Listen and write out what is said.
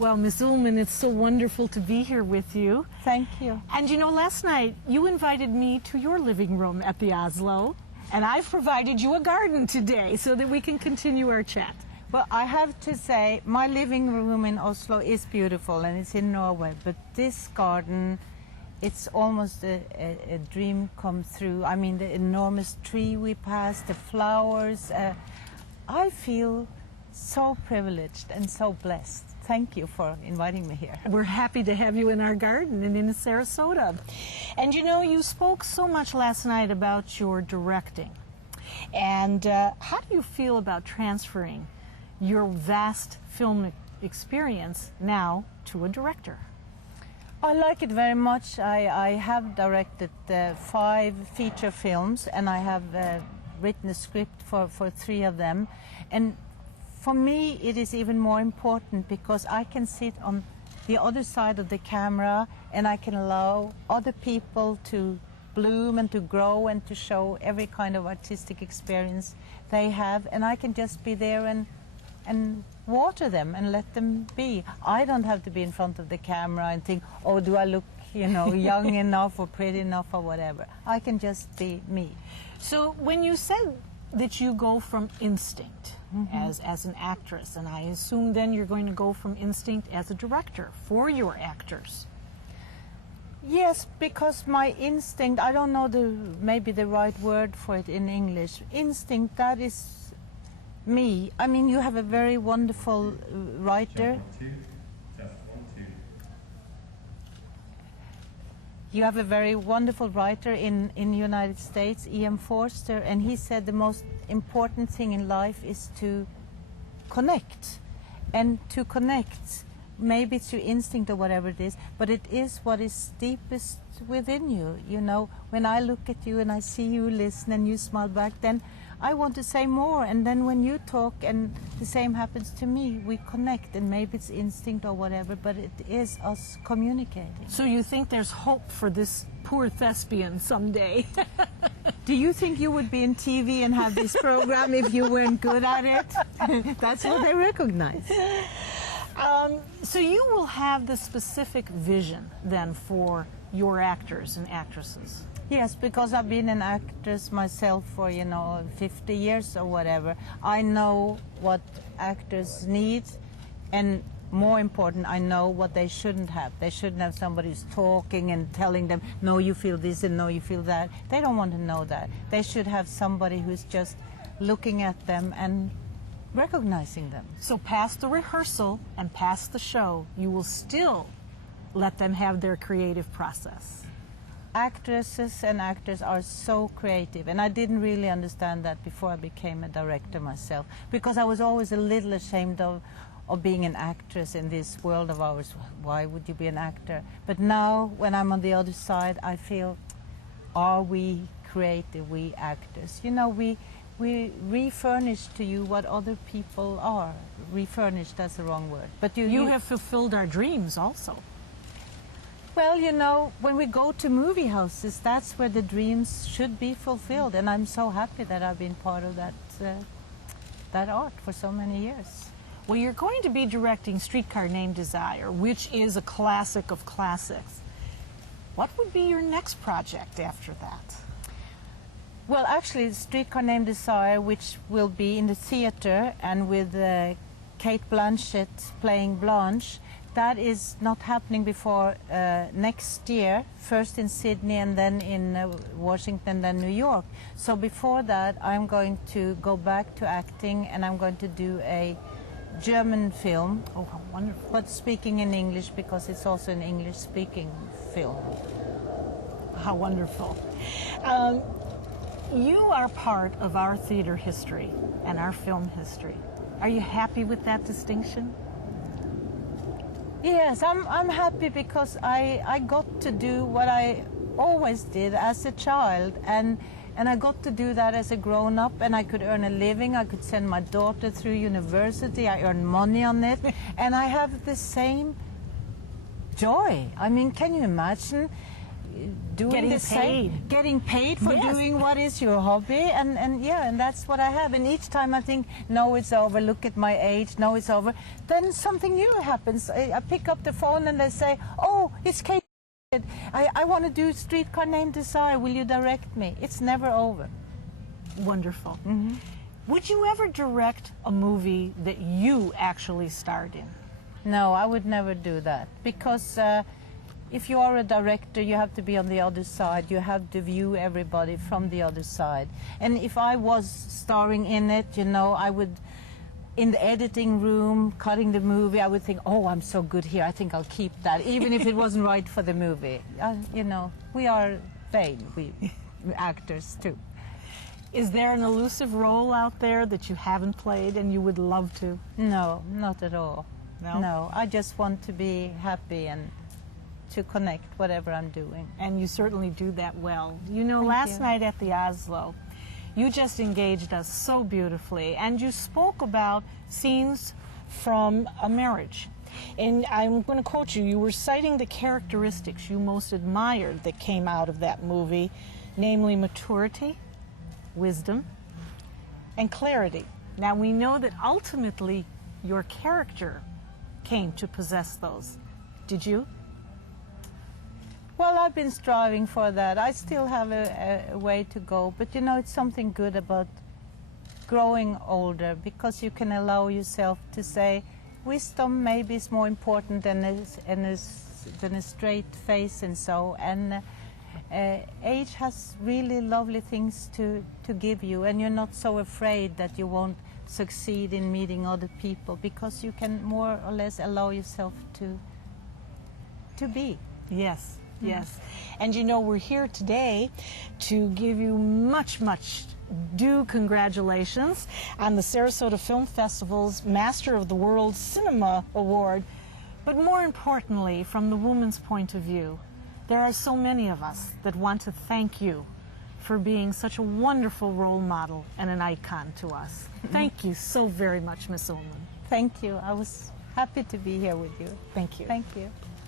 Well, Miss Ullman, it's so wonderful to be here with you. Thank you. And you know, last night you invited me to your living room at the Oslo, and I've provided you a garden today so that we can continue our chat. Well, I have to say, my living room in Oslo is beautiful, and it's in Norway, but this garden, it's almost a dream come through. I mean, the enormous tree we passed, the flowers. I feel so privileged and so blessed. Thank you for inviting me here. We're happy to have you in our garden and in Sarasota. And you know, you spoke so much last night about your directing. And how do you feel about transferring your vast film experience now to a director? I like it very much. I have directed 5 feature films, and I have written a script for 3 of them. And for me, it is even more important because I can sit on the other side of the camera and I can allow other people to bloom and to grow and to show every kind of artistic experience they have, and I can just be there and water them and let them be. I don't have to be in front of the camera and think, oh, do I look, you know, young enough or pretty enough or whatever. I can just be me. So when you said that you go from instinct as an actress, and I assume then you're going to go from instinct as a director for your actors. Yes, because my instinct, I don't know maybe the right word for it in English. Instinct, that is me. I mean, you have a very wonderful writer. You have a very wonderful writer in the United States, E.M. Forster, and he said the most important thing in life is to connect. And to connect, maybe through instinct or whatever it is, but it is what is deepest within you. You know, when I look at you and I see you listen and you smile back, then I want to say more. And then when you talk and the same happens to me, we connect, and maybe it's instinct or whatever, but it is us communicating. So you think there's hope for this poor thespian someday? Do you think you would be in TV and have this program if you weren't good at it? That's what they recognize. So you will have the specific vision then for your actors and actresses. Yes, because I've been an actress myself for, 50 years or whatever. I know what actors need, and more important, I know what they shouldn't have. They shouldn't have somebody who's talking and telling them, no, you feel this and no, you feel that. They don't want to know that. They should have somebody who's just looking at them and recognizing them. So past the rehearsal and past the show, you will still let them have their creative process. Actresses and actors are so creative, and I didn't really understand that before I became a director myself, because I was always a little ashamed of being an actress in this world of ours. Why would you be an actor? But now, when I'm on the other side, I feel, are we creative, we actors? You know, we refurnish to you what other people are. Refurnish, that's the wrong word. But you have fulfilled our dreams also. Well, you know, when we go to movie houses, that's where the dreams should be fulfilled, and I'm so happy that I've been part of that art for so many years. Well, you're going to be directing Streetcar Named Desire, which is a classic of classics. What would be your next project after that? Well, actually, Streetcar Named Desire, which will be in the theater and with Kate Blanchett playing Blanche, that is not happening before next year, first in Sydney and then in Washington, then New York. So before that, I'm going to go back to acting, and I'm going to do a German film. Oh, how wonderful. But speaking in English, because it's also an English-speaking film. How wonderful. You are part of our theater history and our film history. Are you happy with that distinction? Yes, I'm happy because I got to do what I always did as a child, and I got to do that as a grown-up, and I could earn a living. I could send my daughter through university. I earned money on it, and I have the same joy. I mean, can you imagine doing Getting the same, paid. getting paid for Yes. doing what is your hobby, and yeah, and that's what I have. And each time I think, no, it's over. Look at my age. No, it's over. Then something new happens. I pick up the phone and they say, oh, it's Kate. I want to do Streetcar Named Desire. Will you direct me? It's never over. Wonderful. Would you ever direct a movie that you actually starred in? No, I would never do that, because if you are a director, you have to be on the other side. You have to view everybody from the other side. And if I was starring in it, you know, I would, in the editing room, cutting the movie, I would think, oh, I'm so good here, I think I'll keep that, even if it wasn't right for the movie. You know, we are vain, we actors too. Is there an elusive role out there that you haven't played and you would love to? No, not at all. No? No, I just want to be happy and to connect whatever I'm doing. And you certainly do that well. You know, Thank last you. night at the Oslo, you just engaged us so beautifully, and you spoke about scenes from a marriage. And I'm going to quote you. You were citing the characteristics you most admired that came out of that movie, namely maturity, wisdom, and clarity. Now, we know that ultimately your character came to possess those. Did you? Well, I've been striving for that. I still have a way to go, but you know, it's something good about growing older, because you can allow yourself to say, wisdom maybe is more important than a straight face and so, and age has really lovely things to give you, and you're not so afraid that you won't succeed in meeting other people, because you can more or less allow yourself to be. Yes, yes. And you know, we're here today to give you much, much due congratulations on the Sarasota Film Festival's Master of the World Cinema Award. But more importantly, from the woman's point of view, there are so many of us that want to thank you for being such a wonderful role model and an icon to us. Thank you so very much, Miss Ullman. Thank you. I was happy to be here with you. Thank you. Thank you.